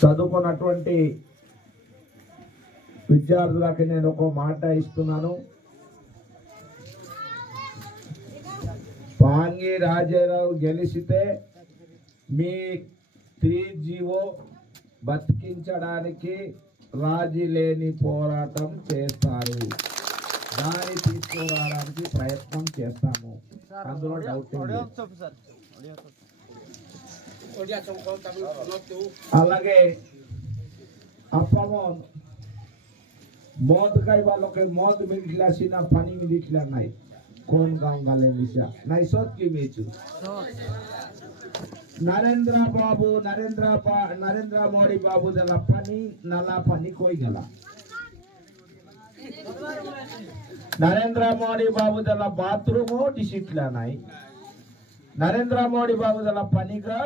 చదువుకున్నటువంటి విద్యార్థులకి నేను ఒక మాట ఇస్తున్నాను. పాంగి రాజారావు గెలిచితే మీ 3G బతికించడానికి రాజీ లేని పోరాటం చేస్తారు. దాన్ని తీసుకురావడానికి ప్రయత్నం చేస్తాము. అందులో డౌట్ అలాగే అప్పమో मौत कई वालों के मौत मिलला सीना पानी में दिखला नहीं कौन गांव वाले मिशा नहीं सोच की मीचू नरेंद्र मोदी बाबू दला पानी नाला पानी कोई गला नरेंद्र मोदी बाबू दला बाथरूम हो डिसिप्लिन नहीं नरेंद्र मोदी बाबू दला पानी का